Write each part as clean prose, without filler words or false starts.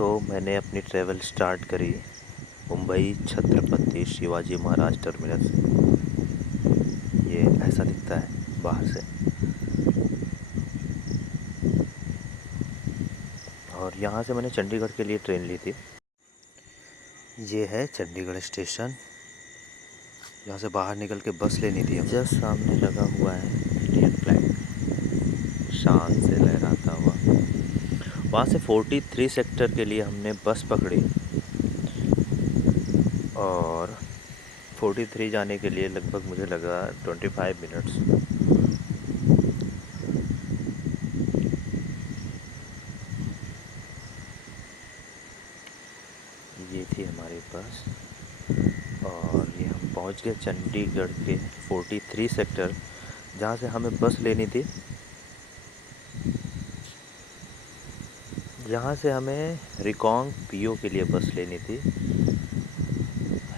तो मैंने अपनी ट्रैवल स्टार्ट करी मुंबई छत्रपति शिवाजी महाराज टर्मिनस से। ये ऐसा दिखता है बाहर से। और यहाँ से मैंने चंडीगढ़ के लिए ट्रेन ली थी। ये है चंडीगढ़ स्टेशन। यहाँ से बाहर निकल के बस लेनी थी हमें। जस्ट सामने लगा हुआ है इंडियन फ्लैग, शान से लहराता हुआ। वहाँ से 43 सेक्टर के लिए हमने बस पकड़ी और 43 जाने के लिए लगभग मुझे लगा 25 मिनट्स। ये थी हमारी बस और ये हम पहुंच गए चंडीगढ़ के 43 सेक्टर, जहाँ से हमें बस लेनी थी। यहाँ से हमें रिकॉन्ग पीओ के लिए बस लेनी थी।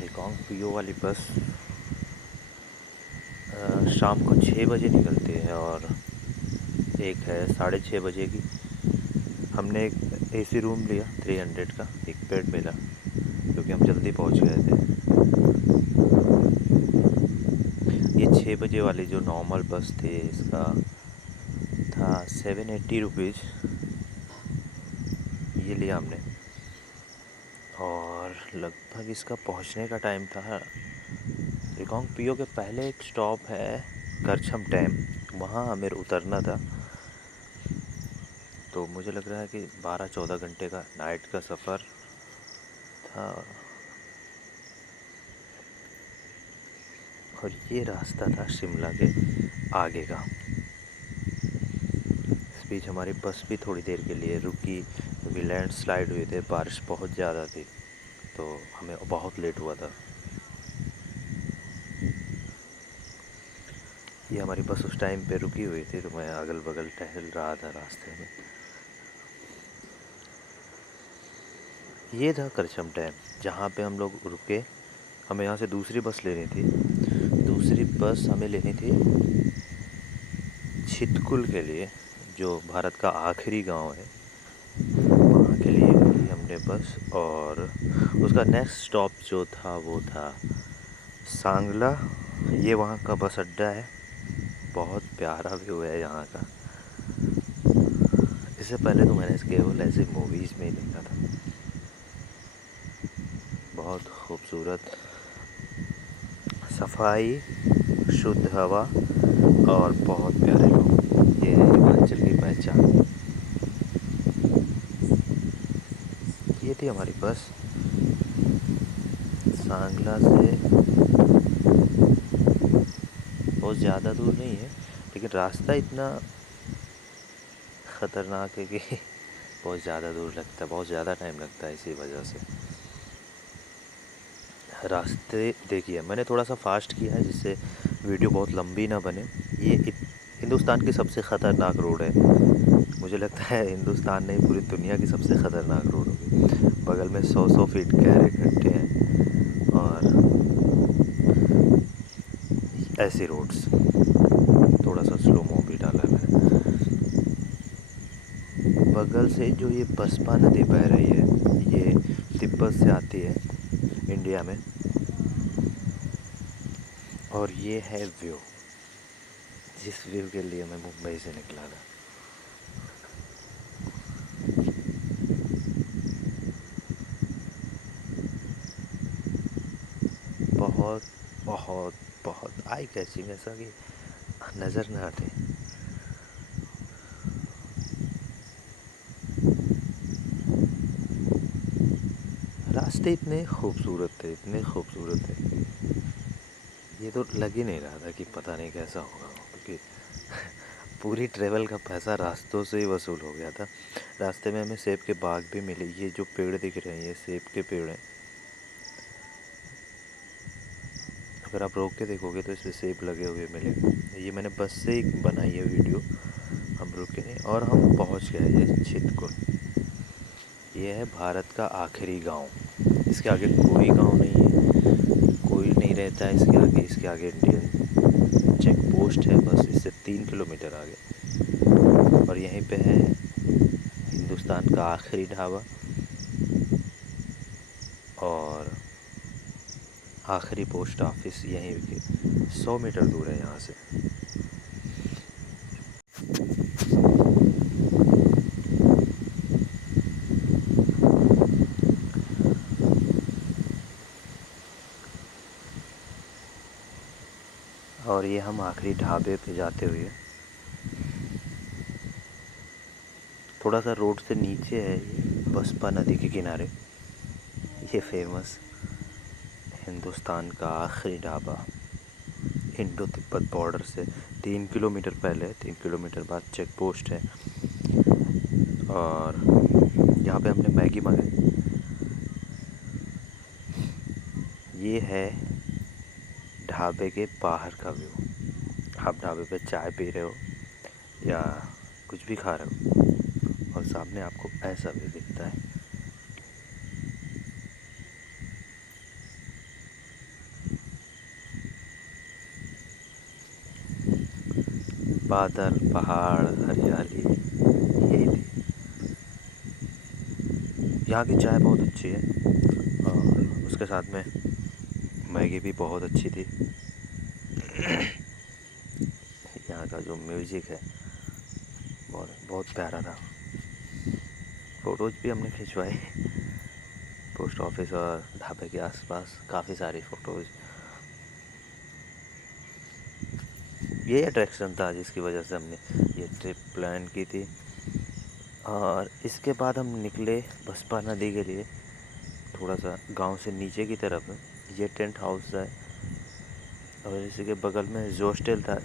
रिकॉन्ग पीओ वाली बस शाम को 6 बजे निकलती है और एक है 6:30 बजे की। हमने एक एसी रूम लिया 300 का, एक बेड मिला क्योंकि हम जल्दी पहुंच गए थे। ये 6 बजे वाली जो नॉर्मल बस थी, इसका था 780 रुपीज़। ये लिया हमने और लगभग इसका पहुंचने का टाइम था। रिकॉन्ग पीओ के पहले एक स्टॉप है करछम डैम, वहाँ हमें उतरना था। तो मुझे लग रहा है कि 12-14 घंटे का नाइट का सफ़र था। और ये रास्ता था शिमला के आगे का। इस बीच हमारी बस भी थोड़ी देर के लिए रुकी क्योंकि लैंडस्लाइड हुए थे, बारिश बहुत ज़्यादा थी तो हमें बहुत लेट हुआ था। ये हमारी बस उस टाइम पे रुकी हुई थी तो मैं अगल बगल टहल रहा था रास्ते में। ये था करछम डैम जहाँ पे हम लोग रुके। हमें यहाँ से दूसरी बस लेनी थी। दूसरी बस हमें लेनी थी छितकुल के लिए, जो भारत का आखिरी गांव है। वहाँ के लिए ली हमने बस और उसका नेक्स्ट स्टॉप जो था वो था सांगला। ये वहाँ का बस अड्डा है। बहुत प्यारा व्यू है यहाँ का। इससे पहले तो मैंने इसके केवल ऐसे मूवीज़ में ही देखा था। बहुत खूबसूरत सफाई, शुद्ध हवा और बहुत प्यारे लोग। ये है हिमाचल की पहचान। ये थी हमारी बस। सांगला से बहुत ज़्यादा दूर नहीं है, लेकिन रास्ता इतना ख़तरनाक है कि बहुत ज़्यादा दूर लगता है, बहुत ज़्यादा टाइम लगता है। इसी वजह से रास्ते देखिए, मैंने थोड़ा सा फास्ट किया है जिससे वीडियो बहुत लंबी ना बने। ये हिंदुस्तान की सबसे ख़तरनाक रोड है। मुझे लगता है हिंदुस्तान नहीं, पूरी दुनिया की सबसे ख़तरनाक रोड होगी। बगल में 100-100 फीट गहरे गड्ढे हैं और ऐसी रोड्स। थोड़ा सा स्लो मो भी डाला है मैंने। बगल से जो ये बसपा नदी बह रही है, ये तिब्बत से आती है इंडिया में। और ये है व्यू, जिस व्यू के लिए मैं मुंबई से निकला था। बहुत बहुत बहुत आई कैचिंग, ऐसा कि नज़र ना आते। रास्ते इतने खूबसूरत थे, इतने खूबसूरत थे, ये तो लग ही नहीं रहा था कि पता नहीं कैसा होगा, क्योंकि पूरी ट्रेवल का पैसा रास्तों से ही वसूल हो गया था। रास्ते में हमें सेब के बाग भी मिले। ये जो पेड़ दिख रहे हैं ये सेब के पेड़ हैं। अगर आप रोक के देखोगे तो इसमें सेब लगे हुए मिलेंगे। ये मैंने बस से ही बनाई है वीडियो, हम रुके नहीं और हम पहुंच गए ये छितकुल। ये है भारत का आखिरी गांव। इसके आगे कोई गांव नहीं है, कोई नहीं रहता है इसके आगे। इसके आगे इंडियन चेक पोस्ट है बस, इससे 3 किलोमीटर आगे। और यहीं पे है हिंदुस्तान का आखिरी ढाबा। और आखिरी पोस्ट ऑफिस यहीं के 100 मीटर दूर है यहाँ से। और ये हम आखिरी ढाबे पे जाते हुए, थोड़ा सा रोड से नीचे है ये, बसपा नदी के किनारे, ये फेमस हिंदुस्तान का आखिरी ढाबा, इंडो तिब्बत बॉर्डर से 3 किलोमीटर पहले, 3 किलोमीटर बाद चेक पोस्ट है। और यहाँ पे हमने मैगी मंगाई। ये है ढाबे के बाहर का व्यू। आप ढाबे पे चाय पी रहे हो या कुछ भी खा रहे हो और सामने आपको ऐसा व्यू दिखता है। बादल, पहाड़, हरियाली, यही थी। यहाँ की चाय बहुत अच्छी है और उसके साथ में मैगी भी बहुत अच्छी थी। यहाँ का जो म्यूज़िक है बहुत बहुत प्यारा था। फ़ोटोज़ भी हमने खिंचवाई पोस्ट ऑफिस और ढाबे के आसपास, काफ़ी सारी फ़ोटोज़। ये अट्रैक्शन था जिसकी वजह से हमने ये ट्रिप प्लान की थी। और इसके बाद हम निकले बसपा नदी के लिए, थोड़ा सा गांव से नीचे की तरफ। ये टेंट हाउस है और इसी के बगल में जोस्टेल था।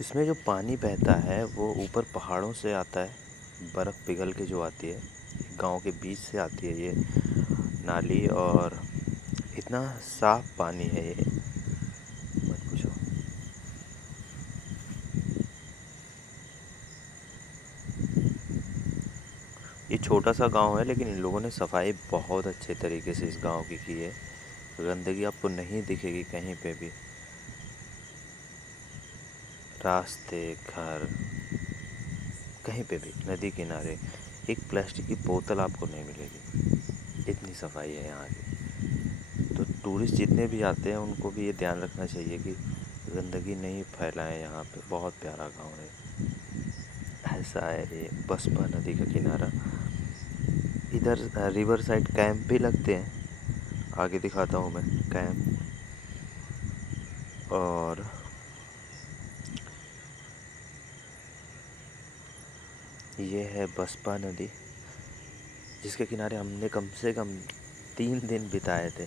इसमें जो पानी बहता है वो ऊपर पहाड़ों से आता है, बर्फ़ पिघल के जो आती है, गांव के बीच से आती है ये नाली। और इतना साफ पानी है ये, मत पूछो। ये छोटा सा गांव है लेकिन इन लोगों ने सफाई बहुत अच्छे तरीके से इस गांव की है। गंदगी आपको नहीं दिखेगी कहीं पे भी। रास्ते, घर, कहीं पे भी, नदी किनारे एक प्लास्टिक की बोतल आपको नहीं मिलेगी। इतनी सफाई है यहाँ की। तो टूरिस्ट जितने भी आते हैं उनको भी ये ध्यान रखना चाहिए कि गंदगी नहीं फैलाएं यहाँ पे। बहुत प्यारा गांव है। ऐसा है ये बसपा नदी का किनारा। इधर रिवर साइड कैंप भी लगते हैं, आगे दिखाता हूँ मैं कैंप। और ये है बसपा नदी जिसके किनारे हमने कम से कम 3 दिन बिताए थे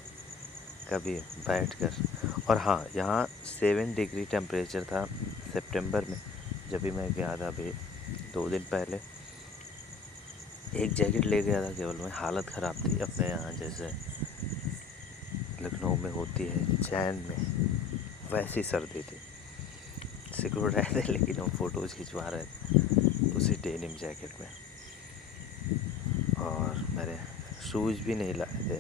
कभी बैठकर। और हाँ, यहाँ 7 डिग्री टेम्परेचर था सितंबर में जब भी मैं गया था अभी 2 दिन पहले। एक जैकेट ले गया था केवल मैं, हालत ख़राब थी। अपने यहाँ जैसे लखनऊ में होती है चैन में, वैसी सर्दी थी। सिकुड़ रहे थे लेकिन हम फ़ोटोज़ खिंचवा रहे थे उसी डेनिम जैकेट में। और मेरे शूज़ भी नहीं लाए थे,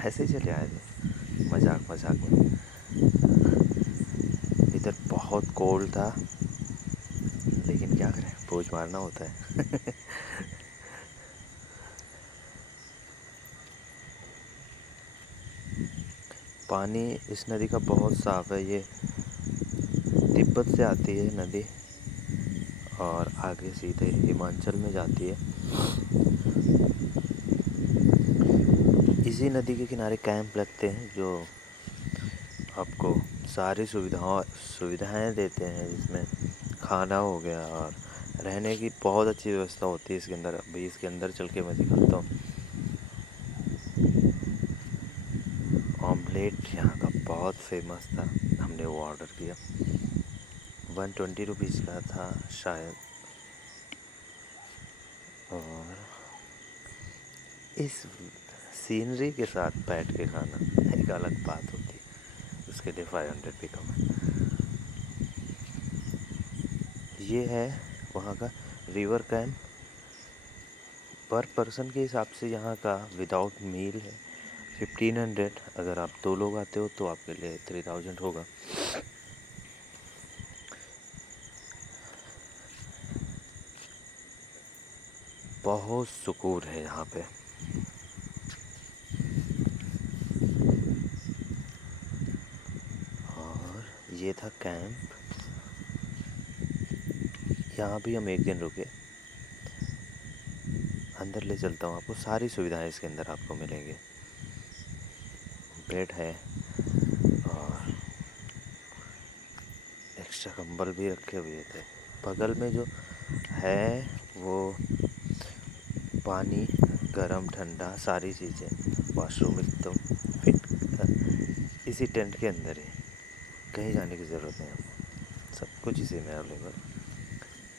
ऐसे ही चले आए थे मजाक मजाक में। इधर बहुत कोल्ड था लेकिन क्या करें, पोज मारना होता है। पानी इस नदी का बहुत साफ़ है। ये तिब्बत से आती है नदी और आगे सीधे हिमाचल में जाती है। इसी नदी के किनारे कैंप लगते हैं जो आपको सारी सुविधाएं देते हैं, जिसमें खाना हो गया और रहने की बहुत अच्छी व्यवस्था होती है इसके अंदर। अभी इसके अंदर चल के मैं दिखाता हूँ। ऑमलेट यहाँ का बहुत फेमस था, हमने वो ऑर्डर किया। 120 रुपीज़ का था शायद। और इस सीनरी के साथ बैठ के खाना एक अलग बात होती है, उसके लिए 500 भी कम है। ये है वहाँ का रिवर कैंप। पर पर्सन के हिसाब से यहाँ का विदाउट मील है 1500। अगर आप 2 लोग आते हो तो आपके लिए 3000 होगा। बहुत सुकून है यहाँ पे। और ये था कैंप। यहाँ भी हम एक दिन रुके। अंदर ले चलता हूँ आपको, सारी सुविधाएं इसके अंदर आपको मिलेंगे। बेड है और एक्स्ट्रा कंबल भी रखे हुए थे। बगल में जो है वो पानी, गरम ठंडा सारी चीज़ें, वॉशरूम एकदम फिट इसी टेंट के अंदर है, कहीं जाने की ज़रूरत नहीं है, सब कुछ इसी में अवेलेबल,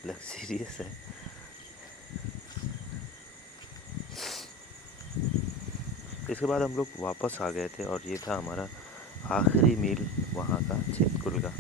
लग्जरियस है। इसके बाद हम लोग वापस आ गए थे और ये था हमारा आखिरी मील वहाँ का, छेतकुल का।